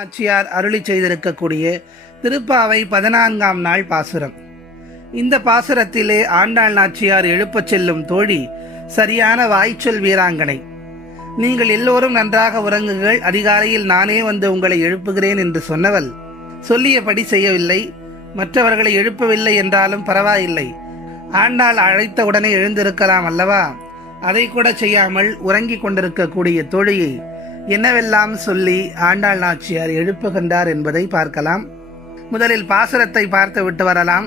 ஆட்சியார் அருளி செய்திருக்கக்கூடிய திருப்பாவை பதினான்காம் நாள் பாசுரம். இந்த பாசுரத்திலே ஆண்டாள் நாச்சியார் எழுப்பச் செல்லும் தோழி சரியான வாய்ச்சொல் வீராங்கனை. நீங்கள் எல்லோரும் நன்றாக உறங்குங்கள் அதிகாலையில் நானே வந்து உங்களை எழுப்புகிறேன் என்று சொன்னவள் சொல்லியபடி செய்யவில்லை. மற்றவர்களை எழுப்பவில்லை என்றாலும் பரவாயில்லை. ஆண்டாள் அழைத்தவுடனே எழுந்திருக்கலாம் அல்லவா? அதை கூட செய்யாமல் உறங்கிக் கொண்டிருக்கக்கூடிய தோழியை என்னவெல்லாம் சொல்லி ஆண்டாள் நாச்சியார் எழுப்புகின்றார் என்பதை பார்க்கலாம். முதலில் பாசுரத்தை பார்த்து விட்டு வரலாம்.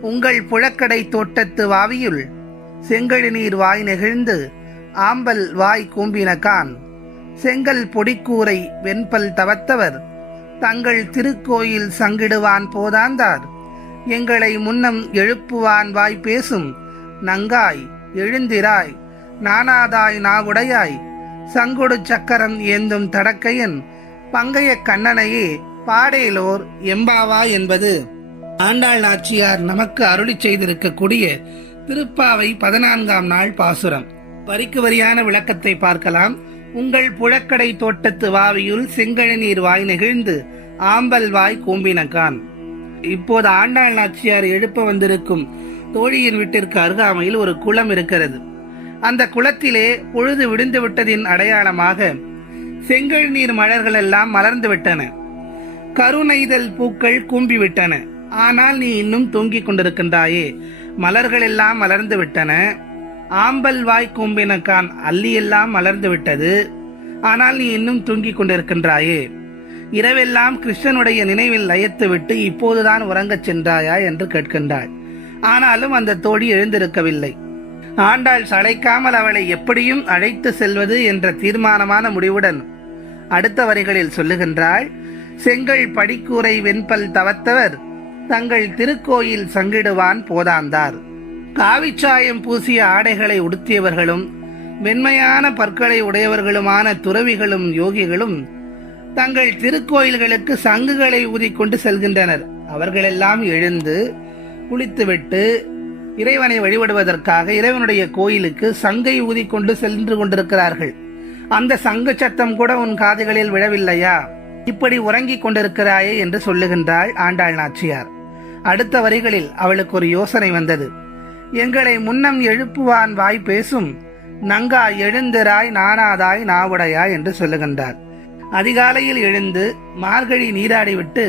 உங்கள் புழக்கடை தோட்டத்து வாவியுள் செங்கழி நீர் வாய் நெகிழ்ந்து ஆம்பல் வாய் கூம்பினகான் செங்கல் பொடிக்கூரை வெண்பல் தவத்தவர் தங்கள் திருக்கோயில் சங்கிடுவான் போதாந்தார். எங்களை முன்னம் எழுப்புவான் வாய் பேசும் நங்காய் எழுந்திராய் நானாதாய் நாவுடையாய் சங்குடு சக்கரம் ஏந்தும் தடக்கையன் பங்கைய கண்ணனையே பாடேலோர் எம்பாவா என்பது. ஆண்டாள் நாச்சியார் நமக்கு அருளி செய்திருக்கக்கூடிய திருப்பாவை பதினான்காம் நாள் பாசுரம். வரிக்கு வரியான விளக்கத்தை பார்க்கலாம். உங்கள் புழக்கடை தோட்டத்து வாவியுள் செங்கழ நீர் வாய் நெகிழ்ந்து ஆம்பல் வாய் கூம்பினகான் இப்போது ஆண்டாள் நாச்சியார் எழுப்ப வந்திருக்கும் தோழியின் வீட்டிற்கு அருகாமையில் ஒரு குளம் இருக்கிறது. அந்த குளத்திலே பொழுது விடிந்து விட்டதின் அடையாளமாக செங்கல் நீர் மலர்கள் எல்லாம் மலர்ந்து விட்டன கருணைதல் பூக்கள் கூம்பிவிட்டன. ஆனால் நீ இன்னும் தூங்கிக் கொண்டிருக்கின்றாயே மலர்கள் எல்லாம் மலர்ந்து விட்டன ஆம்பல் வாய் கூம்பினக்கான் அல்லி எல்லாம் மலர்ந்து விட்டது ஆனால் நீ இன்னும் தூங்கிக் கொண்டிருக்கின்றாயே இரவெல்லாம் கிருஷ்ணனுடைய நினைவில் லயத்து விட்டு இப்போதுதான் உறங்கச் சென்றாயா? என்று கேட்கின்றாள். ஆனாலும் அந்த தோழி எழுந்திருக்கவில்லை. ஆண்டாள் சளைக்காமல் அவளை எப்படியும் அழைத்து செல்வது என்ற தீர்மானமான முடிவுடன் அடுத்த வரிகளில் சொல்லுகின்றாள் செங்கல் படிக்கூரை வெண்பல் தவத்தவர் தங்கள் திருக்கோயில் சங்கிடுவான் போதாந்தார். காவிச்சாயம் பூசிய ஆடைகளை உடுத்தியவர்களும் வெண்மையான பற்களை உடையவர்களுமான துறவிகளும் யோகிகளும் தங்கள் திருக்கோயில்களுக்கு சங்குகளை ஊதிக்கொண்டு செல்கின்றனர். அவர்களெல்லாம் எழுந்து குளித்துவிட்டு இறைவனை வழிபடுவதற்காக இறைவனுடைய கோயிலுக்கு சங்கை ஊதிக்கொண்டு சென்று கொண்டிருக்கிறார்கள். அந்த சங்கு சத்தம் கூட உன் காதுகளில் விழவில்லையா? இப்படி உறங்கிக் கொண்டிருக்கிறாயே என்று சொல்லுகின்றாள் ஆண்டாள் நாச்சியார். அடுத்த வரிகளில் அவளுக்கு ஒரு யோசனை வந்தது. எங்களை முன்னம் எழுப்புவான் வாய் பேசும் நங்கா எழுந்திராய் நானாதாய் நாவுடையாய் என்று சொல்லுகின்றார். அதிகாலையில் எழுந்து மார்கழி நீராடிவிட்டு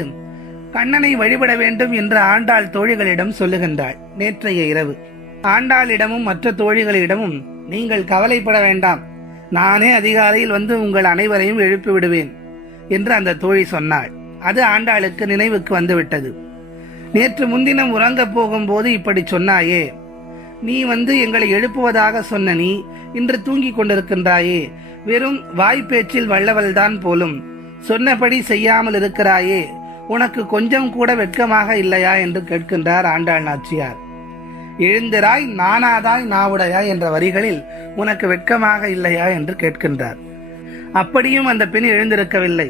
கண்ணனை வழிபட வேண்டும் என்று ஆண்டாள் தோழிகளிடம் சொல்லுகின்றாள் நேற்றைய இரவு. ஆண்டாளிடமும் மற்ற தோழிகளிடமும் நீங்கள் கவலைப்பட வேண்டாம். நானே அதிகாலையில் வந்து உங்கள் அனைவரையும் எழுப்பி விடுவேன் என்று அந்த தோழி சொன்னாள். அது ஆண்டாளுக்கு நினைவுக்கு வந்துவிட்டது. நேற்று முன்தினம் உறங்கப் போகும்போது இப்படி சொன்னாயே நீ வந்து எங்களை எழுப்புவதாக சொன்ன நீ இன்று தூங்கிக் கொண்டிருக்கின்றாயே வெறும் வாய்ப்பேச்சில் வல்லவள்தான் போலும். சொன்னபடி செய்யாமல் இருக்கிறாயே உனக்கு கொஞ்சம் கூட வெட்கமாக இல்லையா என்று கேட்கின்றார் ஆண்டாள் நாச்சியார். எழுந்திராய் நானாதாய் நாவுடையாய் என்ற வரிகளில் உனக்கு வெட்கமாக இல்லையா என்று கேட்கின்றார். அப்படியும் அந்த பெண் எழுந்திருக்கவில்லை.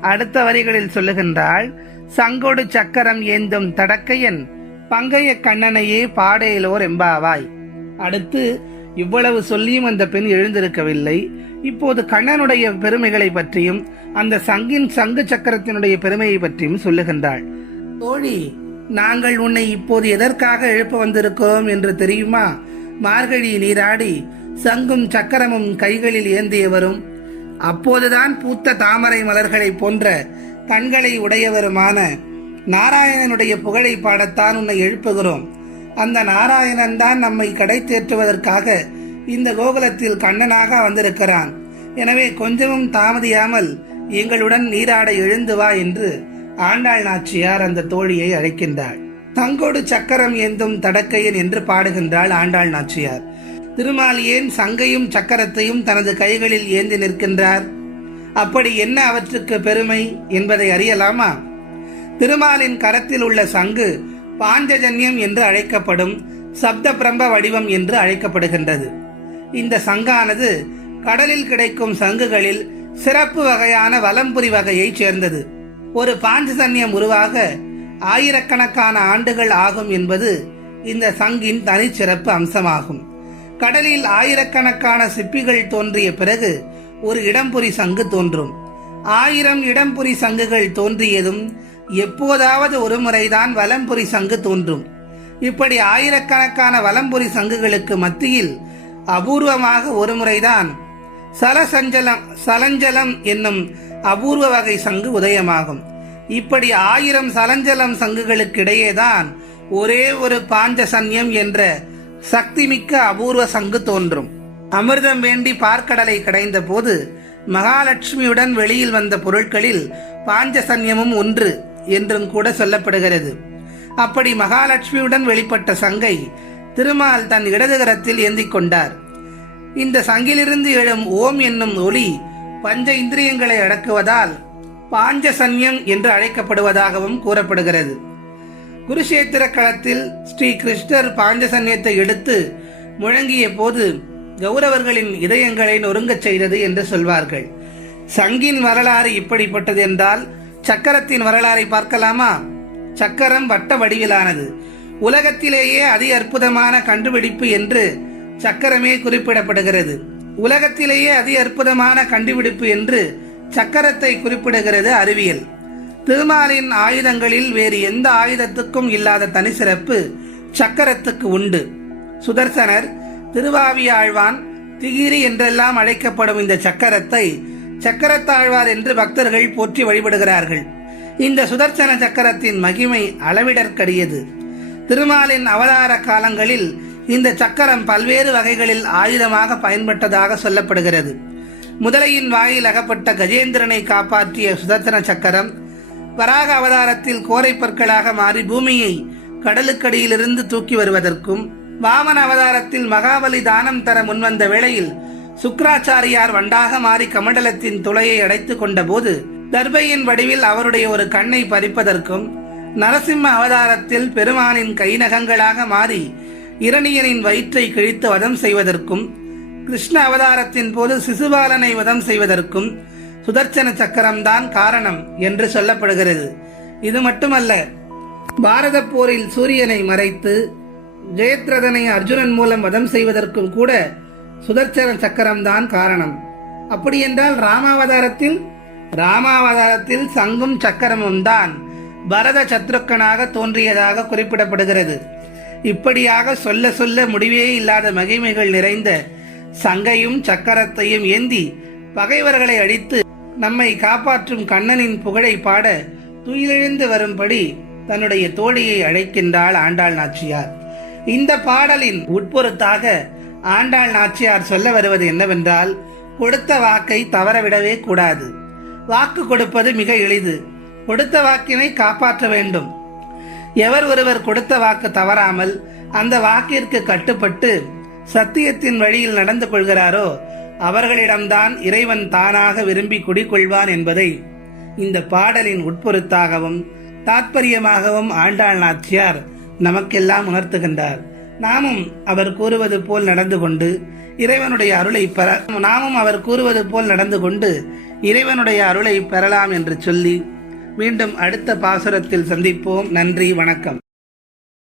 அடுத்த வரிகளில் சொல்லுகின்றாள் சங்கொடு சக்கரம் ஏந்தும் தடக்கையன் பங்கைய கண்ணனையே பாடையிலோர் எம்பாவாய். அடுத்து இவ்வளவு சொல்லியும் அந்த பெண் எழுந்திருக்கவில்லை. இப்போது கண்ணனுடைய பெருமைகளை பற்றியும் அந்த சங்கின் சங்கு சக்கரத்தினுடைய பெருமையை பற்றியும் சொல்லுகின்றாள். தோழி நாங்கள் உன்னை இப்போது எதற்காக எழுப்ப வந்திருக்கிறோம் என்று தெரியுமா? மார்கழி நீராடி சங்கும் சக்கரமும் கைகளில் ஏந்தியவரும் அப்போதுதான் பூத்த தாமரை மலர்களைப் போன்ற கண்களை உடையவருமான நாராயணனுடைய புகழை பாடத்தான் உன்னை எழுப்புகிறோம். அந்த நாராயணன் தான் நம்மை கடை தேற்றுவதற்காக இந்த கோகுலத்தில் கண்ணனாக வந்திருக்கிறான். எனவே கொஞ்சமும் தாமதியாமல் எங்களுடன் நீராட எழுந்து வா என்று ஆண்டாள் நாச்சியார் அந்த தோழியை அழைக்கின்றாள். தங்கோடு சக்கரம் ஏந்தும் தடக்கையன் என்று பாடுகின்றாள் ஆண்டாள் நாச்சியார். திருமால் ஏன் சங்கையும் சக்கரத்தையும் தனது கைகளில் ஏந்தி நிற்கின்றார்? அப்படி என்ன அவற்றுக்கு பெருமை என்பதை அறியலாமா? திருமாலின் கரத்தில் உள்ள சங்கு பாஞ்சஜன்யம் என்று அழைக்கப்படும் சப்த பிரம்ப வடிவம் என்று அழைக்கப்படுகின்றது. இந்த சங்கானது கடலில் கிடைக்கும் சங்குகளில் சிறப்பு வகையான வலம்புரி வகையைச் சேர்ந்தது. ஒரு பாஞ்சஜன்யம் உருவாக ஆயிரக்கணக்கான ஆண்டுகள் ஆகும் என்பது இந்த சங்கின் தனிச்சிறப்பு அம்சமாகும். கடலில் ஆயிரக்கணக்கான சிப்பிகள் தோன்றிய பிறகு ஒரு இடம்புரி சங்கு தோன்றும். ஆயிரம் இடம்புரி சங்குகள் தோன்றியதும் எப்போதாவது ஒரு முறைதான் வலம்புரி சங்கு தோன்றும். இப்படி ஆயிரக்கணக்கான வலம்புரி சங்குகளுக்கு மத்தியில் அபூர்வமாக ஒரு முறைதான் சலசஞ்சலம் சலஞ்சலம் என்னும் அபூர்வ வகை சங்கு உதயமாகும். இப்படி ஆயிரம் சலஞ்சலம் சங்குகளுக்கிடையேதான் ஒரே ஒரு பாஞ்ச சன்யம் என்ற சக்திமிக்க அபூர்வ சங்கு தோன்றும். அமிர்தம் வேண்டி பார்க்கடலை கடைந்த போது மகாலட்சுமியுடன் வெளியில் வந்த பொருட்களில் பாஞ்ச சன்யமும் ஒன்று என்றும் கூட சொல்லப்படுகிறது. அப்படி மகாலட்சுமியுடன் வெளிப்பட்ட சங்கை திருமால் தன் இடதுகரத்தில் ஏந்திக் கொண்டார். இந்த சங்கிலிருந்து எழும் ஓம் என்னும் ஒளி பஞ்ச இந்திரியங்களை அடக்குவதால் பாஞ்ச சன்யம் என்று அழைக்கப்படுவதாகவும் கூறப்படுகிறது. குருஷேத்திர களத்தில் ஸ்ரீ கிருஷ்ணர் பாஞ்சசன்யத்தை எடுத்து முழங்கிய போது கௌரவர்களின் இதயங்களை நொறுங்கச் செய்தது என்று சொல்வார்கள். சங்கின் வரலாறு இப்படிப்பட்டது என்றால் சக்கரத்தின் வரலாறை பார்க்கலாமா? சக்கரம் வட்ட வடிவிலானது. உலகத்திலேயே அதி அற்புதமான கண்டுபிடிப்பு என்று சக்கரமே குறிப்பிடப்படுகிறது. உலகத்திலேயே அதி அற்புதமான கண்டுபிடிப்பு என்று சக்கரத்தை குறிப்பிடுகிறது அறிவியல். திருமாலின் ஆயுதங்களில் வேறு எந்த ஆயுதத்துக்கும் இல்லாத தனி சிறப்பு சக்கரத்துக்கு உண்டு. சுதர்சனர் திருவாவியாழ்வான் திகிரி என்றெல்லாம் அழைக்கப்படும் இந்த சக்கரத்தை சக்கரத்தாழ்வார் என்று பக்தர்கள் போற்றி வழிபடுகிறார்கள். இந்த சுதர்சன சக்கரத்தின் மகிமை அளவிடற்கடியது. திருமாலின் அவதார காலங்களில் இந்த சக்கரம் பல்வேறு வகைகளில் ஆயுதமாக பயன்பட்டதாக சொல்லப்படுகிறது. முதலையின் வாயில் அகப்பட்ட கஜேந்திரனை காப்பாற்றிய சுதர்சன சக்கரம் வராக அவதாரத்தில் கோரை பற்களாக மாறி பூமியை கடலுக்கடியிலிருந்து தூக்கி வருவதற்கும் வாமன அவதாரத்தில் மகாபலி தானம் தர முன்வந்த வேளையில் சுக்ராச்சாரியார் வண்டாக மாறி கமண்டலத்தின் துளையை அடைத்துக் கொண்டபோது தர்பையின் வடிவில் அவருடைய ஒரு கண்ணை பறிப்பதற்கும் நரசிம்ம அவதாரத்தில் பெருமானின் கைநகங்களாக மாறி இரணியனின் வயிற்றை கிழித்து வதம் செய்வதற்கும் கிருஷ்ண அவதாரத்தின் போது சிசுபாலனை வதம் செய்வதற்கும் சுதர்சன சக்கரம்தான் காரணம் என்று சொல்லப்படுகிறது. இது மட்டுமல்ல பாரத போரில் சூரியனை மறைத்து ஜெயத்ரதனை அர்ஜுனன் மூலம் வதம் செய்வதற்கும் கூட சுதர்சன சக்கரம்தான் காரணம். அப்படி என்றால் ராமாவதாரத்தில் ராமாவதாரத்தில் சங்கும் சக்கரமும் தான் பரத சத்ருக்கனாக தோன்றியதாக குறிப்பிடப்படுகிறது. இப்படியாக சொல்ல சொல்ல முடிவே இல்லாத மகிமைகள் நிறைந்த சங்கையும் சக்கரத்தையும் ஏந்தி பகைவர்களை அழித்து நம்மை காப்பாற்றும் கண்ணனின் புகழை பாட துயிலெழுந்து வரும்படி தன்னுடைய தோழியை அழைக்கின்றாள் ஆண்டாள் நாச்சியார். இந்த பாடலின் உட்பொருத்தாக ஆண்டாள் நாச்சியார் சொல்ல வருவது என்னவென்றால் கொடுத்த வாக்கை தவறவிடவே கூடாது. வாக்கு கொடுப்பது மிக எளிது. கொடுத்த வாக்கினை காப்பாற்ற வேண்டும். எவர் ஒருவர் கொடுத்த வாக்கு தவறாமல் அந்த வாக்கிற்கு கட்டுப்பட்டு சத்தியத்தின் வழியில் நடந்து கொள்கிறாரோ அவர்களிடம்தான் இறைவன் தானாக விரும்பி குடிக்கொள்வான் என்பதை இந்த பாடலின் உட்பொருத்தாகவும் தாத்பரியமாகவும் ஆண்டாள் நாச்சியார் நமக்கெல்லாம் உணர்த்துகின்றார். நாமும் அவர் கூறுவது போல் நடந்து கொண்டு இறைவனுடைய அருளை பெற நாமும் அவர் கூறுவது போல் நடந்து கொண்டு இறைவனுடைய அருளை பெறலாம் என்று சொல்லி மீண்டும் அடுத்த பாசுரத்தில் சந்திப்போம். நன்றி வணக்கம்.